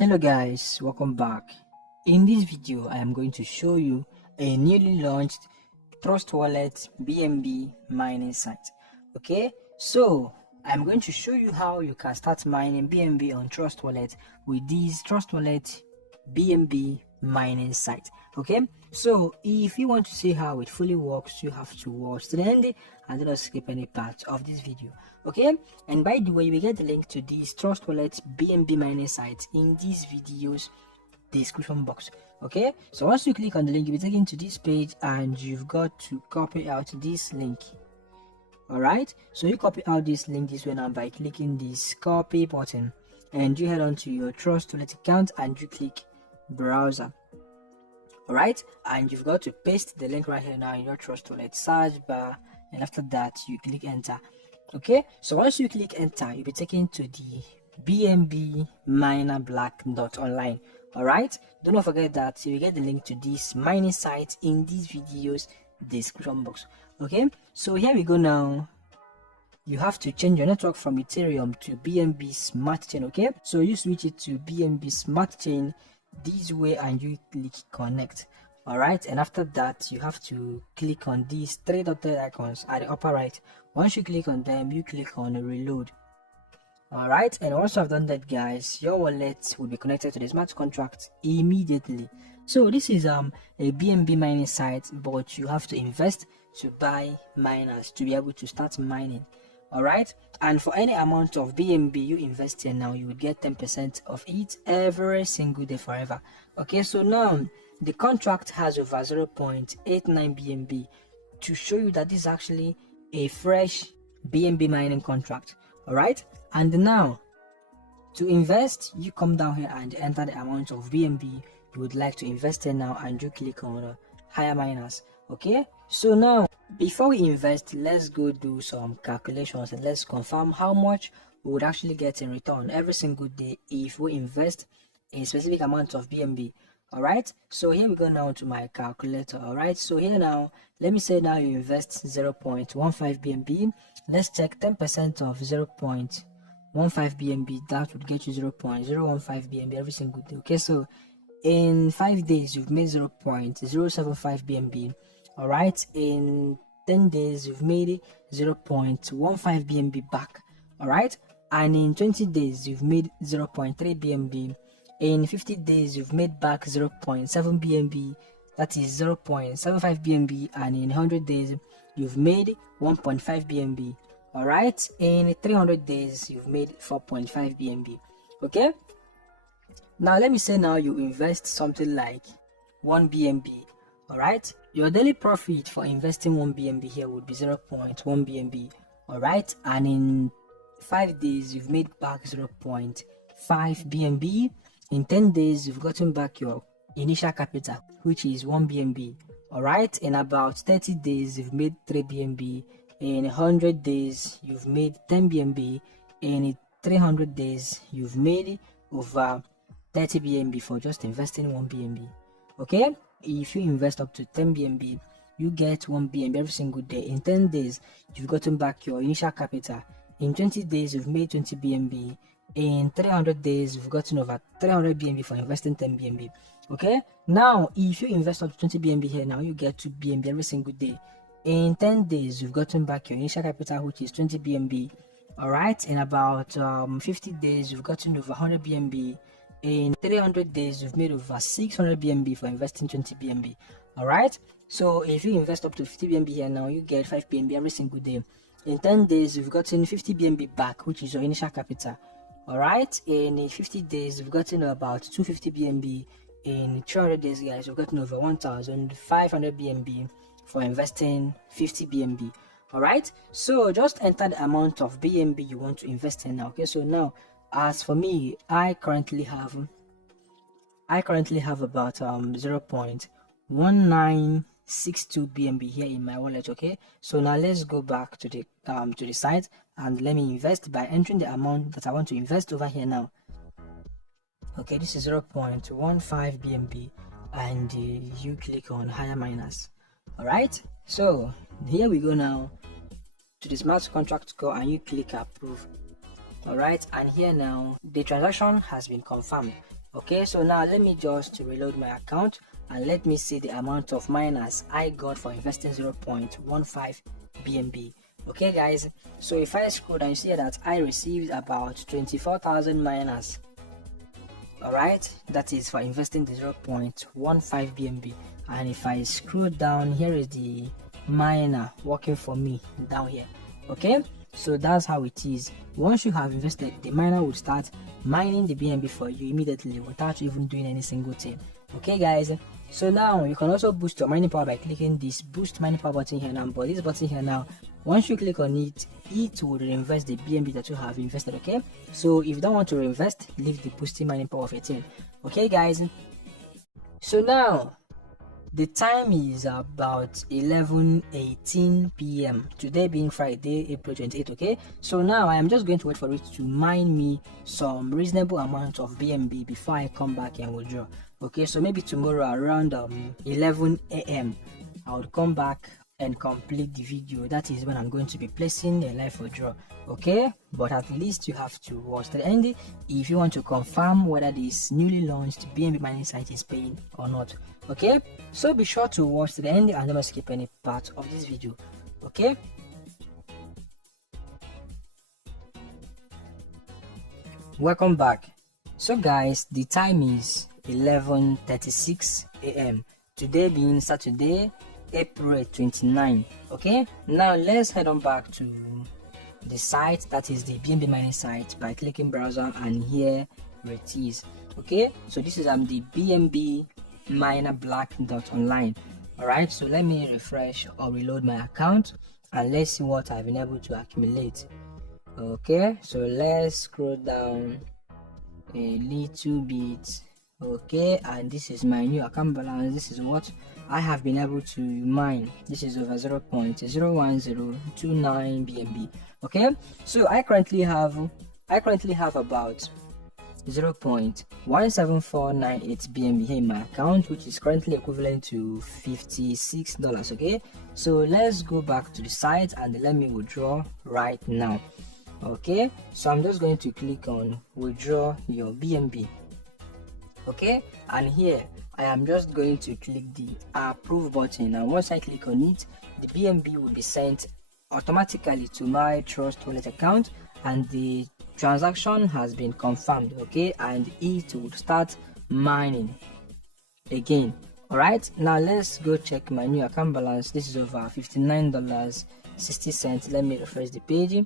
Hello guys, welcome back. In this video I am going to show you a newly launched Trust Wallet BNB mining site. Okay, so I'm going to show you how you can start mining BNB on Trust Wallet with this Trust Wallet BNB mining site. Okay, so if you want to see how it fully works, you have to watch to the end and do not skip any part of this video. Okay, and by the way, you will get the link to this Trust Wallet BNB mining site in this video's description box. Okay, so once you click on the link, you'll be taken to this page and you've got to copy out this link. All right, so you copy out this link this way now by clicking this copy button, and you head on to your Trust Wallet account and you click browser. All right, and you've got to paste the link right here now in your Trust Wallet search bar, and after that you click enter. Okay, so once you click enter, you'll be taken to the BNB miner black.online. All right, do not forget that you will get the link to this mining site in this video's description box. Okay, so here we go now. You have to change your network from Ethereum to BNB Smartchain. Okay, so you switch it to BNB Smartchain this way and you click connect. All right, and after that you have to click on these three dotted icons at the upper right. Once you click on them, you click on reload. All right, and once I've done that, guys, your wallet will be connected to the smart contract immediately. So this is a BNB mining site, but you have to invest to buy miners to be able to start mining. All right, and for any amount of BNB you invest in now, you will get 10% of it every single day forever. Okay, so now the contract has over 0.89 BNB to show you that this is actually a fresh BNB mining contract. All right, and now to invest, you come down here and enter the amount of BNB you would like to invest in now, and you click on higher miners. Okay, so now before we invest, let's go do some calculations and let's confirm how much we would actually get in return every single day if we invest a specific amount of BNB. All right, so here we go now to my calculator. All right, so here now, let me say now you invest 0.15 BNB. Let's check 10% of 0.15 BNB. That would get you 0.015 BNB every single day. Okay, so in 5 days you've made 0.075 BNB. All right, in 10 days you've made 0.15 BNB back. All right, and in 20 days you've made 0.3 BNB. In 50 days you've made back 0.7 BNB, that is 0.75 BNB, and in 100 days you've made 1.5 BNB. All right, in 300 days you've made 4.5 BNB. Okay, now let me say now you invest something like 1 BNB. all right, your daily profit for investing 1 BNB here would be 0.1 BNB. all right, and in 5 days you've made back 0.5 BNB. In 10 days you've gotten back your initial capital, which is 1 BNB. all right, in about 30 days you've made 3 BNB. In 100 days you've made 10 BNB. In 300 days you've made over 30 BNB for just investing 1 BNB. okay, if you invest up to 10 BNB, you get 1 BNB every single day. In 10 days you've gotten back your initial capital. In 20 days you've made 20 BNB. In 300 days you've gotten over 300 BNB for investing 10 BNB. okay, now if you invest up to 20 BNB here, now you get 2 BNB every single day. In 10 days you've gotten back your initial capital, which is 20 BNB. all right, in about 50 days you've gotten over 100 BNB. In 300 days you've made over 600 BNB for investing 20 BNB. all right, so if you invest up to 50 BNB here, now you get 5 BNB every single day. In 10 days you've gotten 50 BNB back, which is your initial capital. all right, in 50 days you've gotten about 250 BNB. In 300 days, guys, you've gotten over 1,500 BNB for investing 50 BNB. all right, so just enter the amount of BNB you want to invest in now. okay, so now as for me, I currently have about 0.1962 BNB here in my wallet. okay, so now let's go back to the site and let me invest by entering the amount that I want to invest over here now. okay, this is 0.15 BNB, and you click on higher miners. all right, so here we go now to the smart contract score and you click approve. all right, and here now the transaction has been confirmed. Okay, so now let me just reload my account and let me see the amount of miners I got for investing 0.15 BNB. Okay guys, so if I scroll down, you see that I received about 24,000 miners. Alright, that is for investing the 0.15 BNB. And if I scroll down, here is the miner working for me down here. Okay, so that's how it is. Once you have invested, the miner will start mining the BNB for you immediately without even doing any single thing. Okay guys, so now you can also boost your mining power by clicking this boost mining power button here now. But this button here now, once you click on it, it will reinvest the BNB that you have invested. Okay, so if you don't want to reinvest, leave the boosting mining power of a thing. Okay guys, so now the time is about 11:18 p.m. today being Friday, April 28th. Okay, so now I am just going to wait for it to mine me some reasonable amount of BNB before I come back and withdraw. Okay, so maybe tomorrow around 11 a.m. I would come back and complete the video. That is when I'm going to be placing a live withdraw. Okay, but at least you have to watch the end if you want to confirm whether this newly launched BNB mining site is paying or not. Okay, so be sure to watch the end and never skip any part of this video. Okay, welcome back. So guys, the time is 11:36 a.m. today being Saturday, April 29. Okay, now let's head on back to the site, that is the BNB mining site, by clicking browser, and here it is. Okay, so this is the BNB miner black.online. all right, so let me refresh or reload my account and let's see what I've been able to accumulate. Okay, so let's scroll down a little bit. Okay, and this is my new account balance. This is what I have been able to mine. This is over 0.01029 BNB. Okay, so I currently have about 0.17498 BNB here in my account, which is currently equivalent to $56. Okay, so let's go back to the site and let me withdraw right now. Okay, so I'm just going to click on withdraw your BNB. Okay, and here I am just going to click the approve button, and once I click on it, the BNB will be sent automatically to my Trust Wallet account and the transaction has been confirmed. Okay, and it will start mining again. All right, now let's go check my new account balance. This is over $59.60. let me refresh the page,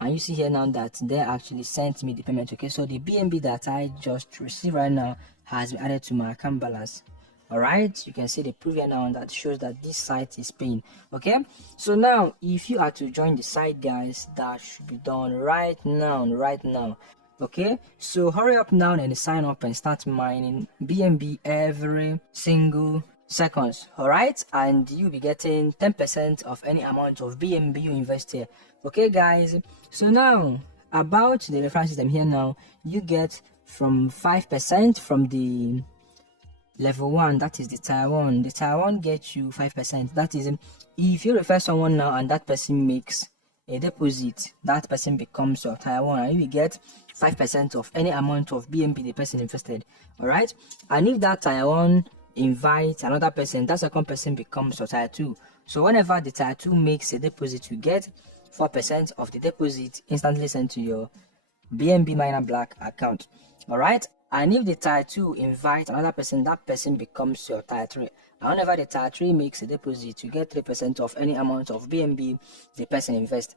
and you see here now that they actually sent me the payment. Okay, so the BNB that I just received right now has been added to my account balance. All right, you can see the proof here now that shows that this site is paying. Okay, so now if you are to join the site, guys, that should be done right now. Okay, so hurry up now and sign up and start mining BNB every single seconds. All right, and you'll be getting 10% of any amount of BNB you invest here. Okay guys, so now about the referral system here now, you get from 5% from the level 1, that is the tier 1. The tier 1 gets you 5%. That is, if you refer someone now and that person makes a deposit, that person becomes your tier 1 and you will get 5% of any amount of BNB the person invested. All right, and if that tier 1 invite another person, that second person becomes your tier 2. So whenever the tier 2 makes a deposit, you get 4% of the deposit instantly sent to your BNB miner black account. All right, and if the tier 2 invite another person, that person becomes your tier 3. And whenever the tier 3 makes a deposit, you get 3% of any amount of BNB the person invests.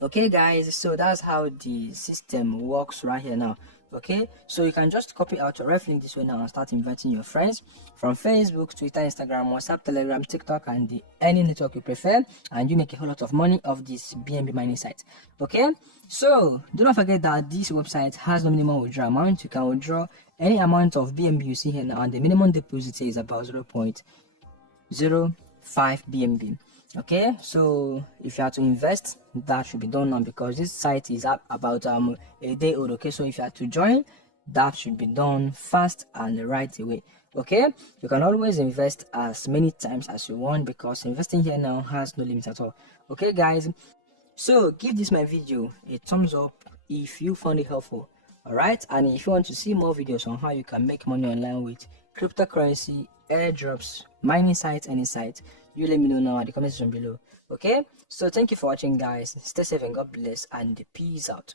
Okay guys, so that's how the system works right here now. Okay, so you can just copy out your ref link this way now and start inviting your friends from Facebook, Twitter, Instagram, WhatsApp, Telegram, TikTok, and any network you prefer, and you make a whole lot of money off this BNB mining site. Okay, so do not forget that this website has no minimum withdrawal amount. You can withdraw any amount of BNB you see here now, and the minimum deposit is about 0.05 BNB. Okay, so if you have to invest, that should be done now because this site is up about a day old. Okay, so if you have to join, that should be done fast and right away. Okay, you can always invest as many times as you want because investing here now has no limit at all. Okay guys, so give this my video a thumbs up if you found it helpful. Alright, and if you want to see more videos on how you can make money online with cryptocurrency, airdrops, mining sites, any site, you let me know now at the comment section below. Okay, so thank you for watching, guys. Stay safe and God bless, and peace out.